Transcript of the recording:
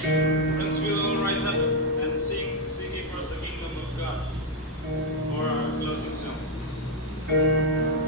Friends, will rise up and sing it for the kingdom of God for our closing song.